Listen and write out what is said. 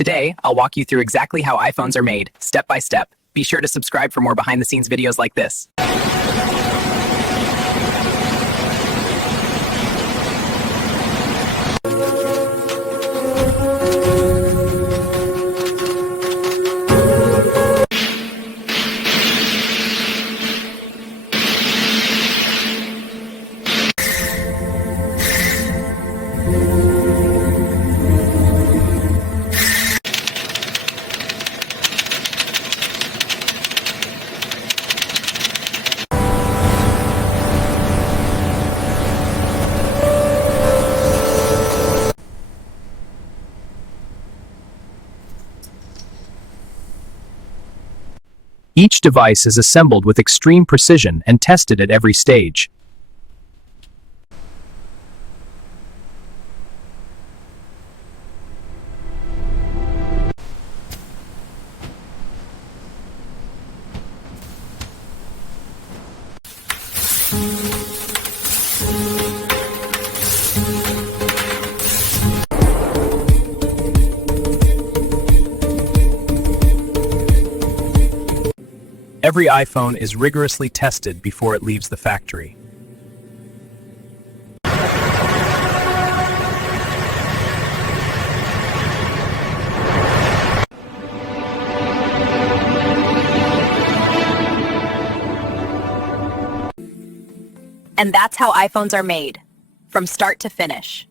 Today, I'll walk you through exactly how iPhones are made, step by step. Be sure to subscribe for more behind-the-scenes videos like this. Each device is assembled with extreme precision and tested at every stage. Every iPhone is rigorously tested before it leaves the factory. And that's how iPhones are made, from start to finish.